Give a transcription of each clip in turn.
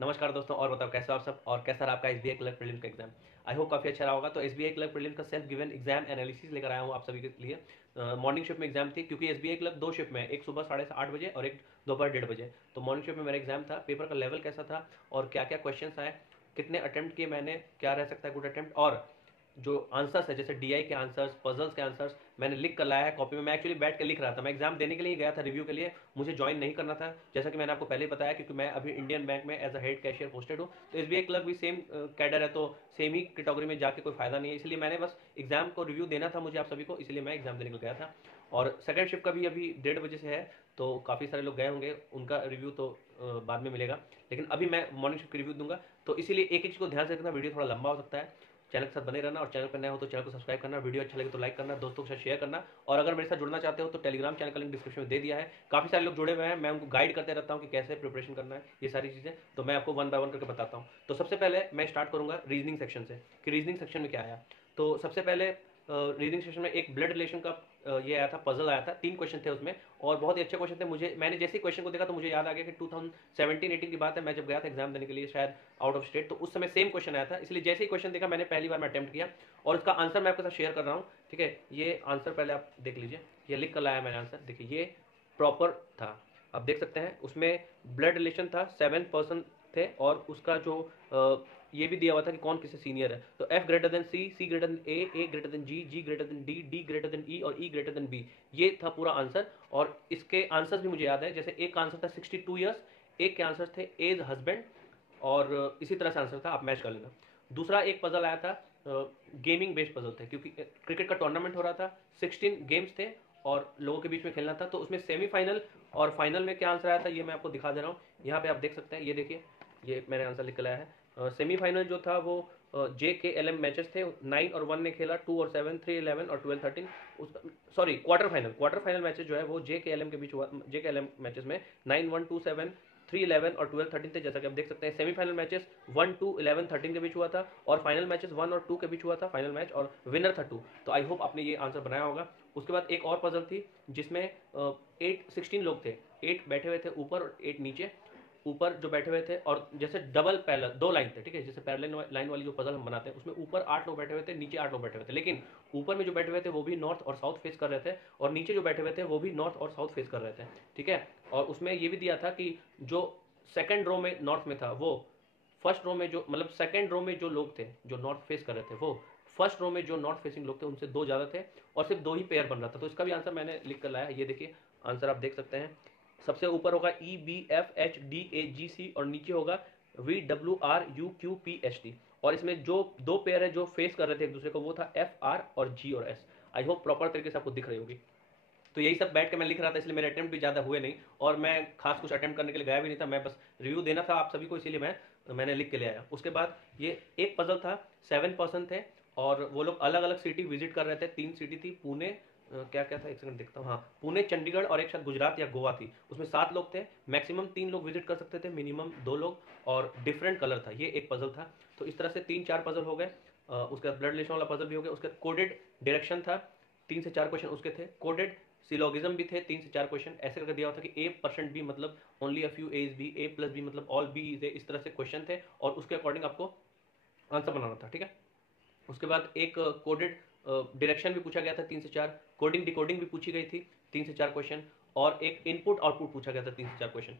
नमस्कार दोस्तों, और बताओ कैसे हो आप सब, और कैसा रहा आपका एसबीआई क्लर्क प्रीलिम्स का एग्जाम। आई होप काफ़ी अच्छा रहा होगा। तो एसबीआई क्लर्क प्रीलिम्स का सेल्फ गिवन एग्जाम एनालिसिस लेकर आया हूँ आप सभी के लिए। मॉर्निंग शिफ्ट में एग्जाम थी, क्योंकि एसबीआई क्लर्क दो शिफ्ट में है, एक सुबह 8:30 बजे और एक दोपहर 1:30 बजे। तो मॉर्निंग शिफ्ट में मेरा एग्जाम था। पेपर का लेवल कैसा था और क्या क्या क्वेश्चन आए, कितने अटेम्प्ट किए मैंने, क्या रह सकता है गुड अटेम्प्ट, और जो आंसर्स है जैसे डीआई के आंसर्स, पजल्स के आंसर्स मैंने लिख कर लाया है कॉपी में। मैं एक्चुअली बैठ के लिख रहा था, मैं एग्जाम देने के लिए गया था, रिव्यू के लिए। मुझे ज्वाइन नहीं करना था, जैसा कि मैंने आपको पहले ही बताया, क्योंकि मैं अभी इंडियन बैंक में as a head cashier posted हूँ। तो एसबीआई क्लर्क भी सेम कैडर है, तो सेम ही कैटेगरी में जाके कोई फायदा नहीं है। इसलिए मैंने बस एग्जाम को रिव्यू देना था मुझे आप सभी को, इसलिए मैं एग्जाम देने को गया था। और सेकंड शिफ्ट का भी अभी 1:30 बजे से है, तो काफ़ी सारे लोग गए होंगे, उनका रिव्यू तो बाद में मिलेगा। लेकिन अभी मैं मॉर्निंग शिफ्ट की रिव्यू दूंगा, तो इसीलिए एक एक चीज़ को ध्यान से रखना, वीडियो थोड़ा लंबा हो सकता है। चैनल के साथ बने रहना, और चैनल पर नए हो तो चैनल को सब्सक्राइब करना, वीडियो अच्छा लगे तो लाइक करना, दोस्तों के साथ शेयर करना। और अगर मेरे साथ जुड़ना चाहते हो तो टेलीग्राम चैनल का लिंक डिस्क्रिप्शन में दे दिया है। काफ़ी सारे लोग जुड़े हुए हैं, मैं उनको गाइड करते रहता हूँ कि कैसे प्रिपरेशन करना है, ये सारी चीज़ें तो मैं आपको वन बाय वन करके बताता हूँ। तो सबसे पहले मैं स्टार्ट करूँगा रीजनिंग सेक्शन से, कि रीजनिंग सेक्शन में क्या आया। तो सबसे पहले रीजनिंग सेक्शन में एक ब्लड रिलेशन का ये आया था, पजल आया था, 3 क्वेश्चन थे उसमें, और बहुत ही अच्छे क्वेश्चन थे। मैंने जैसे ही क्वेश्चन को देखा तो मुझे याद आ गया कि 2017-18 की बात है, मैं जब गया था एग्जाम देने के लिए शायद आउट ऑफ स्टेट, तो उस समय सेम क्वेश्चन आया था। इसलिए जैसे ही क्वेश्चन देखा मैंने पहली बार में अटेम्प्ट किया, और उसका आंसर मैं आपके साथ शेयर कर रहा हूँ। ठीक है, ये आंसर पहले आप देख लीजिए, ये लिख कर लाया मैंने आंसर, देखिए ये प्रॉपर था। आप देख सकते हैं उसमें ब्लड रिलेशन था, 7 पर्सन थे, और उसका जो ये भी दिया हुआ था कि कौन किससे सीनियर है। तो F greater than C, C greater than A greater than G, G greater than D, D greater than E, और ई ग्रेटर देन बी। ये था पूरा आंसर। और इसके आंसर्स भी मुझे याद है, जैसे एक का आंसर था 62 ईयर्स, एक के आंसर थे एज हस्बैंड, और इसी तरह से आंसर था, आप मैच कर लेना। दूसरा एक पजल आया था, गेमिंग बेस्ड पजल थे, क्योंकि क्रिकेट का टूर्नामेंट हो रहा था, 16 गेम्स थे और लोगों के बीच में खेलना था। तो उसमें सेमीफाइनल और फाइनल में क्या आंसर आया था, ये मैं आपको दिखा दे रहा हूँ। यहाँ पे आप देख सकते हैं, ये देखिए, ये मैंने आंसर लिख लाया है। सेमीफाइनल जो था वो JKLM मैचेस थे, 9 और 1 ने खेला, 2 और 7, 3-11 और 12-13। सॉरी, क्वार्टर फाइनल मैचेस जो है वो JKLM के बीच हुआ। JKLM मैचेस में 9-1-2-7, 3-11 और 12-13 थे, जैसा कि आप देख सकते हैं। सेमीफाइनल मैचेस 1-2-11-13 के बीच हुआ था, और फाइनल मैचेस 1 और 2 के बीच हुआ था, फाइनल मैच, और विनर था 2। तो आई होप आपने ये आंसर बनाया होगा। उसके बाद एक और पजल थी, जिसमें 16 लोग थे, 8 बैठे हुए थे ऊपर और 8 नीचे। ऊपर जो बैठे हुए थे, और जैसे डबल पैरेलल 2 लाइन थे, ठीक है, जैसे पैरेलल लाइन वाली जो पजल हम बनाते हैं, उसमें ऊपर 8 लोग बैठे हुए थे, नीचे 8 लोग बैठे हुए थे। लेकिन ऊपर में जो बैठे हुए थे वो भी नॉर्थ और साउथ फेस कर रहे थे, और नीचे जो बैठे हुए थे वो भी नॉर्थ और साउथ फेस कर रहे थे। ठीक है, और उसमें ये भी दिया था कि जो सेकंड रो में नॉर्थ में था, वो फर्स्ट रो में जो, मतलब सेकंड रो में जो लोग थे जो नॉर्थ फेस कर रहे थे, वो फर्स्ट रो में जो नॉर्थ फेसिंग लोग थे उनसे 2 ज़्यादा थे, और सिर्फ 2 ही पेयर बन रहा था। तो इसका भी आंसर मैंने लिख कर लाया, ये देखिए आंसर आप देख सकते हैं। सबसे ऊपर होगा EBFHDAGC, और नीचे होगा VWRUQPHT। और इसमें जो 2 पेयर है जो फेस कर रहे थे एक दूसरे को, वो था FR और G और S। आई होप प्रॉपर तरीके से आपको दिख रही होगी। तो यही सब बैठ के मैं लिख रहा था, इसलिए मेरे अटेम्प्ट भी ज़्यादा हुए नहीं, और मैं खास कुछ अटेम्प्ट करने के लिए गया भी नहीं था, मैं बस रिव्यू देना था आप सभी को, इसीलिए मैंने लिख के ले आया। उसके बाद ये एक पजल था, 7 पर्सन थे, और वो लोग अलग अलग सिटी विजिट कर रहे थे। 3 सिटी थी, पुणे, क्या क्या था, एक सेकंड देखता हूँ, हाँ, पुणे, चंडीगढ़, और एक शायद गुजरात या गोवा थी। उसमें 7 लोग थे, मैक्सिमम 3 लोग विजिट कर सकते थे, मिनिमम 2 लोग, और डिफरेंट कलर था। ये एक पजल था। तो इस तरह से 3-4 पजल हो गए। उसके बाद ब्लड रिलेशन वाला पजल भी हो गया। उसके बाद कोडेड डायरेक्शन था, 3 से 4 क्वेश्चन उसके थे। कोडेड सिलोगिज्म भी थे, 3 से 4 क्वेश्चन ऐसे करके दिया हुआ था कि A% बी मतलब only a few A is B, A+B मतलब ऑल बी इज ए, इस तरह से क्वेश्चन थे, और उसके अकॉर्डिंग आपको आंसर बनाना था। ठीक है, उसके बाद एक कोडेड डायरेक्शन भी पूछा गया था, 3 से 4 कोडिंग डिकोडिंग भी पूछी गई थी, 3 से 4 क्वेश्चन, और एक इनपुट आउटपुट पूछा गया था, 3 से 4 क्वेश्चन।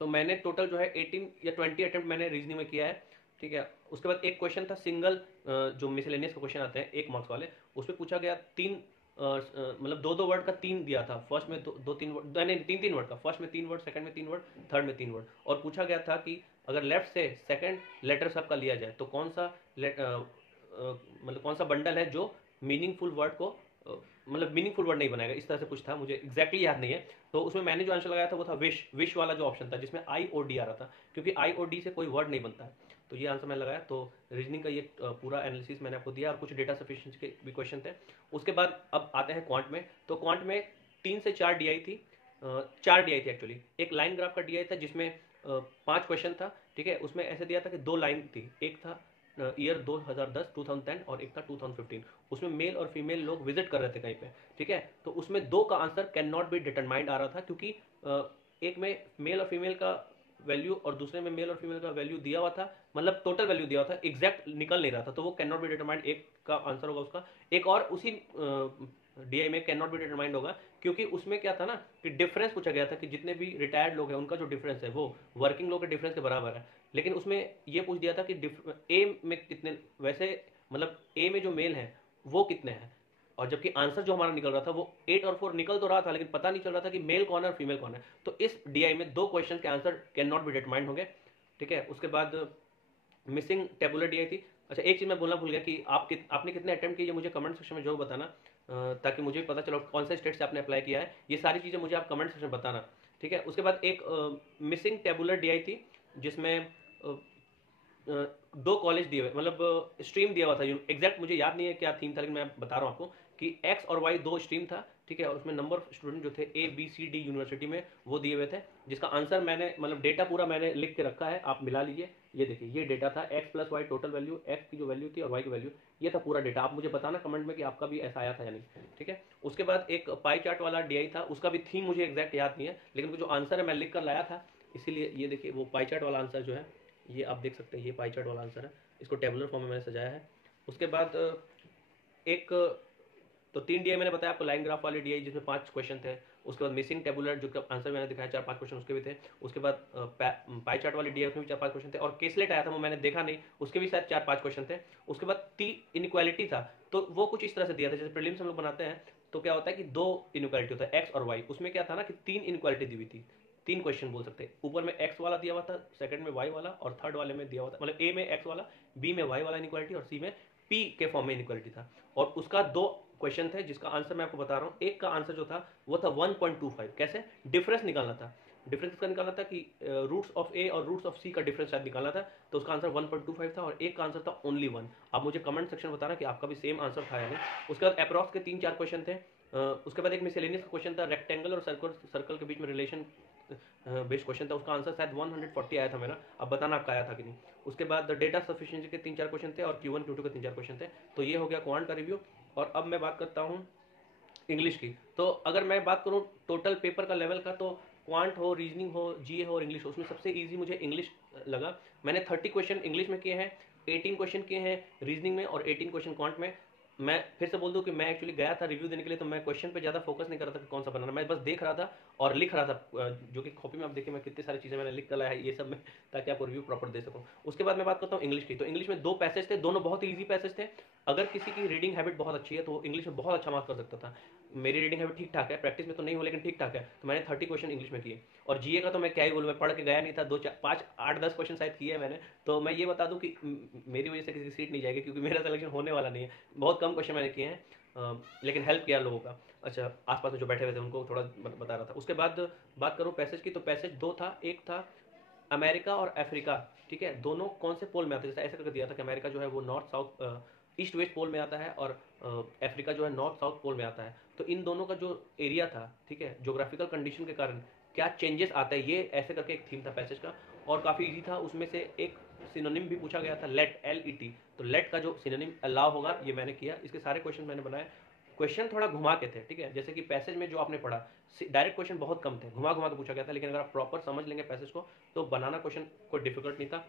तो मैंने टोटल जो है 18 या 20 अटेम्प्ट मैंने रीजनिंग में किया है। ठीक है, उसके बाद एक क्वेश्चन था सिंगल, जो मिसलेनियस का क्वेश्चन आते हैं 1 मार्क्स वाले, उसमें पूछा गया 3, मतलब 2-2 वर्ड का 3 दिया था। फर्स्ट में 2-3 वर्ड, नहीं, 3-3 वर्ड का, फर्स्ट में 3 वर्ड, सेकंड में 3 वर्ड, थर्ड में 3 वर्ड। और पूछा गया था कि अगर लेफ्ट से सेकंड लेटर सबका लिया जाए तो कौन सा मतलब कौन सा बंडल है जो मीनिंगफुल वर्ड को मतलब मीनिंगफुल वर्ड नहीं बनाएगा, इस तरह से कुछ था, मुझे एग्जैक्टली याद नहीं है। तो उसमें मैंने जो आंसर लगाया था वो था विश, विश वाला जो ऑप्शन था, जिसमें IOD आ रहा था, क्योंकि IOD से कोई वर्ड नहीं बनता है। तो ये आंसर मैंने लगाया। तो रीजनिंग का ये पूरा एनालिसिस मैंने आपको दिया, और कुछ डेटा सफिशिएंसी के भी क्वेश्चन थे। उसके बाद अब आते हैं क्वांट में। तो क्वांट में 3 से 4 DI थी, 4 DI थी एक्चुअली। एक लाइन ग्राफ का DI था, जिसमें 5 क्वेश्चन था। ठीक है, उसमें ऐसे दिया था कि 2 लाइन थी, एक था ईयर 2010 और एक था 2015। उसमें मेल और फीमेल लोग विजिट कर रहे थे कहीं पे। ठीक है, तो उसमें 2 का answer can not be determined आ रहा था, क्योंकि एक में मेल और फीमेल का वैल्यू और दूसरे में मेल और फीमेल का वैल्यू दिया हुआ था, मतलब टोटल वैल्यू दिया हुआ था, एग्जैक्ट निकल नहीं रहा था, तो वो कैन नॉट बी डिटरमाइंड, एक का आंसर होगा उसका। एक और उसी डीआई में कैन नॉट बी डिटरमाइंड होगा, क्योंकि उसमें क्या था ना कि डिफरेंस पूछा गया था कि जितने भी रिटायर्ड लोग हैं उनका जो डिफरेंस है वो वर्किंग लोग के डिफरेंस के बराबर है। लेकिन उसमें ये पूछ दिया था कि ए में कितने, वैसे मतलब ए में जो मेल है वो कितने हैं, और जबकि आंसर जो हमारा निकल रहा था वो 8 और 4 निकल तो रहा था, लेकिन पता नहीं चल रहा था कि मेल कौन है और फीमेल कौन है। तो इस डीआई में दो क्वेश्चन के answer can not be determined होंगे, ठीक है। उसके बाद मिसिंग टेबुलर डीआई थी। अच्छा, एक चीज़ मैं बोलना भूल गया कि आपने कितने अटेम्प्ट किए मुझे कमेंट सेक्शन में जरूर बताना, ताकि मुझे पता चलो कौन से स्टेट से आपने अप्लाई किया है। ये सारी चीज़ें मुझे आप कमेंट सेक्शन में बताना, ठीक है। उसके बाद एक मिसिंग टेबुलर डीआई थी, जिसमें दो कॉलेज दिए हुए, मतलब स्ट्रीम दिया हुआ था, एग्जैक्ट मुझे याद नहीं है क्या थीम था, लेकिन मैं बता रहा हूँ आपको कि एक्स और वाई दो स्ट्रीम था, ठीक है। उसमें नंबर ऑफ स्टूडेंट जो थे A B C D university में वो दिए हुए थे, जिसका आंसर मैंने मतलब डेटा पूरा मैंने लिख के रखा है, आप मिला लीजिए। ये देखिए ये डेटा था, X plus Y total value, X की जो वैल्यू थी और वाई की वैल्यू, ये था पूरा डेटा। आप मुझे बताना कमेंट में कि आपका भी ऐसा आया था या नहीं, ठीक है। उसके बाद एक पाई चार्ट वाला डीआई था, उसका भी थीम मुझे एग्जैक्ट याद नहीं है, लेकिन जो आंसर है मैं लिख कर लाया था, इसीलिए ये देखिए वो पाई चार्ट वाला आंसर जो है ये आप देख सकते हैं, ये पाई चार्ट वाला आंसर है, इसको टेबुलर फॉर्म में मैंने सजाया है। उसके बाद एक तो 3 डीआई मैंने बताया आपको, लाइन ग्राफ वाले डीआई जिसमें 5 क्वेश्चन थे। उसके बाद मिसिंग टेबुलर जो आंसर मैंने दिखाया 4-5 क्वेश्चन उसके भी थे। उसके बाद पाई चार्ट वाली डीआई उसमें भी 4-5 क्वेश्चन थे, और केसलेट आया था वो मैंने देखा नहीं, उसके भी शायद 4-5 क्वेश्चन थे। उसके बाद इनइक्वालिटी था, तो वो कुछ इस तरह से दिया था, जैसे प्रीलिम्स हम लोग बनाते हैं तो क्या होता है कि दो इनइक्वालिटी होता है एक्स और वाई, उसमें क्या था ना कि 3 इनइक्वालिटी दी हुई थी, 3 क्वेश्चन बोल सकते हैं। ऊपर में एक्स वाला दिया हुआ था, सेकंड में वाई वाला, और थर्ड वाले में दिया हुआ था, मतलब ए में एक्स वाला, बी में वाई वाला इनइक्वालिटी, और सी में पी के फॉर्म में इनइक्वालिटी था। और उसका 2 क्वेश्चन थे जिसका आंसर मैं आपको बता रहा हूँ। एक का आंसर जो था वो था 1.25, कैसे डिफरेंस निकालना था, डिफरेंस इसका निकालना था कि रूट्स ऑफ ए और रूट्स ऑफ सी का डिफरेंस शायद निकालना था, तो उसका आंसर 1.25 था, और एक का आंसर था ओनली 1। आप मुझे कमेंट सेक्शन में बताना कि आपका भी सेम आंसर था या नहीं। उसके बाद अप्रॉक्स के 3-4 क्वेश्चन थे। उसके बाद एक मिसलेनियस का क्वेश्चन था, रेक्टेंगल और सर्कल के बीच में रिलेशन बेस्ड क्वेश्चन था, उसका आंसर शायद 140 आया था मेरा, अब बताना आपका आया था कि नहीं। उसके बाद डेटा सफिशिएंसी के 3-4 क्वेश्चन थे, और Q1 Q2 के 3-4 क्वेश्चन थे। तो ये हो गया क्वांट का रिव्यू। और अब मैं बात करता हूँ इंग्लिश की। तो अगर मैं बात करूँ टोटल पेपर का लेवल का, तो क्वांट हो, रीजनिंग हो, जीए हो और इंग्लिश हो, उसमें सबसे इजी मुझे इंग्लिश लगा। मैंने 30 क्वेश्चन इंग्लिश में किए हैं, 18 क्वेश्चन किए हैं रीजनिंग में, और 18 क्वेश्चन क्वांट में। मैं फिर से बोल दूं कि मैं एक्चुअली गया था रिव्यू देने के लिए, तो मैं क्वेश्चन पे ज़्यादा फोकस नहीं कर रहा था कि कौन सा बनाना, मैं बस देख रहा था और लिख रहा था, जो कि कॉपी में आप देखिए मैं कितनी सारी चीज़ें मैंने लिख कर लाया है ये सब में, ताकि आपको रिव्यू प्रॉपर दे सकूँ। उसके बाद मैं बात करता हूँ इंग्लिश की। तो इंग्लिश में 2 पैसेज थे, दोनों बहुत ही ईजी पैसेज थे। अगर किसी की रीडिंग हैबिट बहुत अच्छी है तो इंग्लिश में बहुत अच्छा मार्क कर सकता था। मेरी रीडिंग हैबिट ठीक ठाक है, प्रैक्टिस में तो नहीं हो लेकिन ठीक ठाक है, तो मैंने 30 क्वेश्चन इंग्लिश में किए। और जीए का तो मैं क्या ही बोलूँ, मैं पढ़ के गया नहीं था, 2-4-5-8-10 क्वेश्चन शायद किए हैं मैंने। तो मैं ये बता दूं कि मेरी वजह से किसी की सीट नहीं जाएगी, क्योंकि मेरा सिलेक्शन होने वाला नहीं है। बहुत कम क्वेश्चन मैंने किए हैं, लेकिन हेल्प किया लोगों का। अच्छा, आसपास में जो बैठे हुए थे उनको थोड़ा बता रहा था। उसके बाद बात करूँ पैसेज की, तो पैसेज 2 था, एक था अमेरिका और अफ्रीका, ठीक है, दोनों कौन से पोल में आते हैं, जैसे ऐसा करके दिया था कि अमेरिका जो है वो नॉर्थ साउथ ईस्ट वेस्ट पोल में आता है, और अफ्रीका जो है नॉर्थ साउथ पोल में आता है। तो इन दोनों का जो एरिया था, ठीक है, ज्योग्राफिकल कंडीशन के कारण क्या चेंजेस आता है, ये ऐसे करके एक थीम था पैसेज का, और काफ़ी इजी था। उसमें से एक सिनोनिम भी पूछा गया था, लेट, LET, तो लेट का जो सिनोनिम अलाउ होगा ये मैंने किया। इसके सारे क्वेश्चन मैंने बनाए। क्वेश्चन थोड़ा घुमा के थे, ठीक है, जैसे कि पैसेज में जो आपने पढ़ा डायरेक्ट क्वेश्चन बहुत कम थे, घुमा घुमा के पूछा गया था, लेकिन अगर आप प्रॉपर समझ लेंगे पैसेज को तो बनाना क्वेश्चन कोई डिफिकल्ट नहीं था,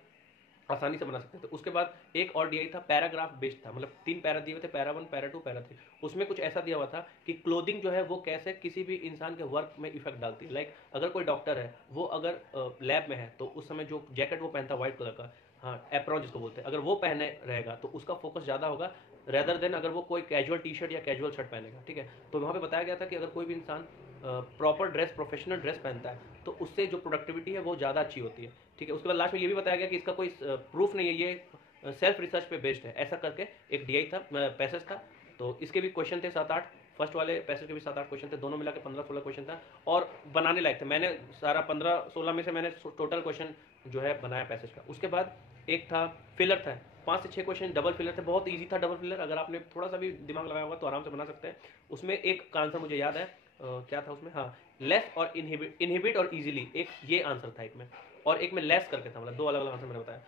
आसानी से बना सकते थे। उसके बाद एक और डीआई था, पैराग्राफ बेस्ड था, मतलब 3 पैरा दिए हुए थे, पैरा 1, पैरा 2, पैरा 3। उसमें कुछ ऐसा दिया हुआ था कि क्लोथिंग जो है वो कैसे किसी भी इंसान के वर्क में इफेक्ट डालती है। लाइक अगर कोई डॉक्टर है, वो अगर लैब में है तो उस समय जो जैकेट वो पहनता है व्हाइट कलर का, हाँ एप्रॉन जिसको बोलते हैं, अगर वो पहने रहेगा तो उसका फोकस ज़्यादा होगा रेदर देन अगर वो कोई कैजुअल टी शर्ट या कैजुअल शर्ट पहनेगा, ठीक है। तो वहाँ पे बताया गया था कि अगर कोई भी इंसान प्रॉपर ड्रेस, प्रोफेशनल ड्रेस पहनता है तो उससे जो प्रोडक्टिविटी है वो ज़्यादा अच्छी होती है, ठीक है। उसके बाद लास्ट में ये भी बताया गया कि इसका कोई प्रूफ नहीं है, ये सेल्फ रिसर्च पे बेस्ड है, ऐसा करके एक डीआई था, पैसेज था। तो इसके भी क्वेश्चन थे 7-8, फर्स्ट वाले पैसेज के भी 7-8 क्वेश्चन थे, दोनों मिला के 15-16 क्वेश्चन था, और बनाने लायक थे। मैंने सारा 15-16 में से मैंने टोटल क्वेश्चन जो है बनाया पैसेज का। उसके बाद एक था फिलर था, 5 से 6 क्वेश्चन डबल फिलर थे, बहुत ईजी था डबल फिलर, अगर आपने थोड़ा सा भी दिमाग लगाया होगा तो आराम से बना सकते हैं। उसमें एक का आंसर मुझे याद है, क्या था उसमें, हाँ लेस और इनहिबिट और इजीली, एक ये आंसर था एक में, और एक में लेस करके था, मतलब 2 अलग अलग आंसर मैंने बताया।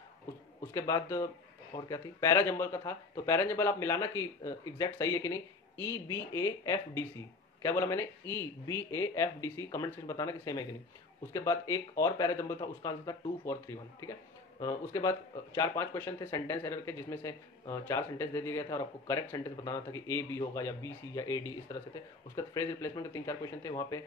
उसके बाद और क्या थी, पैरा जंबल का था। तो पैरा जंबल आप मिलाना कि एग्जैक्ट सही है कि नहीं, EBAFDC, क्या बोला मैंने, EBAFDC, कमेंट सेक्शन बताना कि सेम है कि नहीं। उसके बाद एक और पैरा जंबल था, उसका आंसर था 2431, ठीक है। उसके बाद 4-5 क्वेश्चन थे सेंटेंस एरर के, जिसमें से 4 सेंटेंस दे दिए गए थे और आपको करेक्ट सेंटेंस बताना था कि ए बी होगा या बी सी या ए डी, इस तरह से थे। उसके बाद फ्रेज रिप्लेसमेंट के 3-4 क्वेश्चन थे, वहाँ पे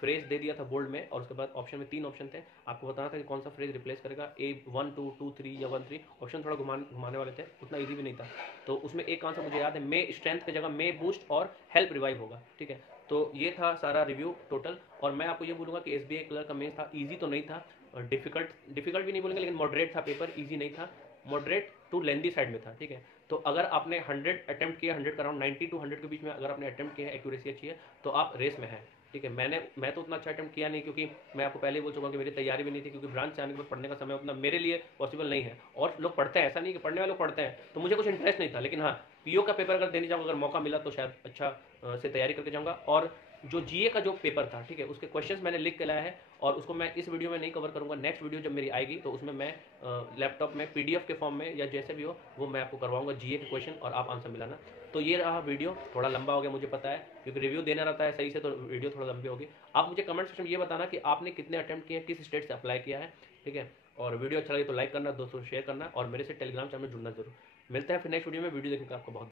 फ्रेज दे दिया था बोल्ड में, और उसके बाद ऑप्शन में 3 ऑप्शन थे, आपको बताना था कि कौन सा फ्रेज रिप्लेस करेगा, ए 1 2 2 3 या 1 3। ऑप्शन थोड़ा घुमाने वाले थे, उतना ईजी भी नहीं था। तो उसमें एक आंसर मुझे याद है, मे स्ट्रेंथ की जगह मे बूस्ट और हेल्प रिवाइव होगा, ठीक है। तो ये था सारा रिव्यू टोटल, और मैं आपको ये बोलूँगा कि SBI क्लर्क का मेंस था, ईजी तो नहीं था, डिफिकल्ट भी नहीं बोलेंगे, लेकिन मॉडरेट था पेपर, ईजी नहीं था, मॉडरेट टू लेंदी साइड में था, ठीक है। तो अगर आपने 100 अटेम्प्ट किया, 100 का अराउंड 90 टू 100 के बीच में अगर आपने अटेम्प्ट किया है, एक्यूरेसी अच्छी है, तो आप रेस में हैं, ठीक है। मैं तो उतना अच्छा अटेम्प्ट किया नहीं, क्योंकि मैं आपको पहले ही बोल चुका हूँ कि मेरी तैयारी भी नहीं थी, क्योंकि ब्रांच से आने के बाद पढ़ने का समय उतना मेरे लिए पॉसिबल नहीं है। और लोग पढ़ते हैं, ऐसा नहीं कि पढ़ने वाले लोग पढ़ते हैं, तो मुझे कुछ इंटरेस्ट नहीं था, लेकिन हाँ, PO का पेपर अगर देने जाऊँगा, अगर मौका मिला तो शायद अच्छा से तैयारी करके जाऊँगा। और जो GA का जो पेपर था, ठीक है, उसके क्वेश्चंस मैंने लिख के लाया है, और उसको मैं इस वीडियो में नहीं कवर करूंगा, नेक्स्ट वीडियो जब मेरी आएगी तो उसमें मैं लैपटॉप में PDF के फॉर्म में या जैसे भी हो वो मैं आपको करवाऊंगा GA के क्वेश्चन, और आप आंसर मिलाना। तो ये रहा वीडियो, थोड़ा लंबा हो गया मुझे पता है, क्योंकि रिव्यू देना रहता है सही से, तो वीडियो थोड़ा लंबी होगी। आप मुझे कमेंट सेक्शन में ये बताना कि आपने कितने अटेम्प्ट किए, किस स्टेट से अप्लाई किया है, ठीक है। और वीडियो अच्छा लगे तो लाइक करना, दोस्तों शेयर करना, और मेरे से टेलीग्राम चैनल में जुड़ना जरूर। मिलते हैं फिर नेक्स्ट वीडियो में, वीडियो देखने का आपका बहुत